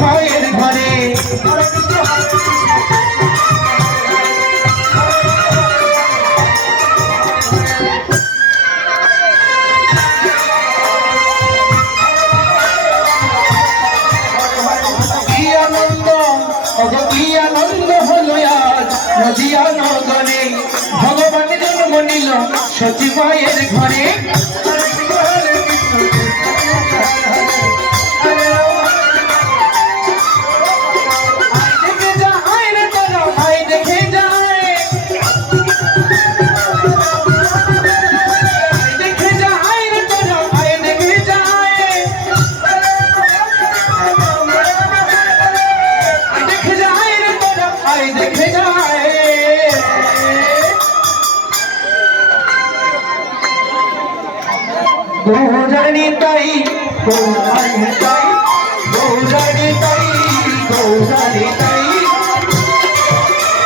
মায়ের ঘরে আনন্দ হলো আজ নদিয়া নগরে ভগবান জন্ম নিল সতী মায়ের ঘরে গৌরাণী তাই গৌরাণী তাই গৌরাণী তাই গৌরাণী তাই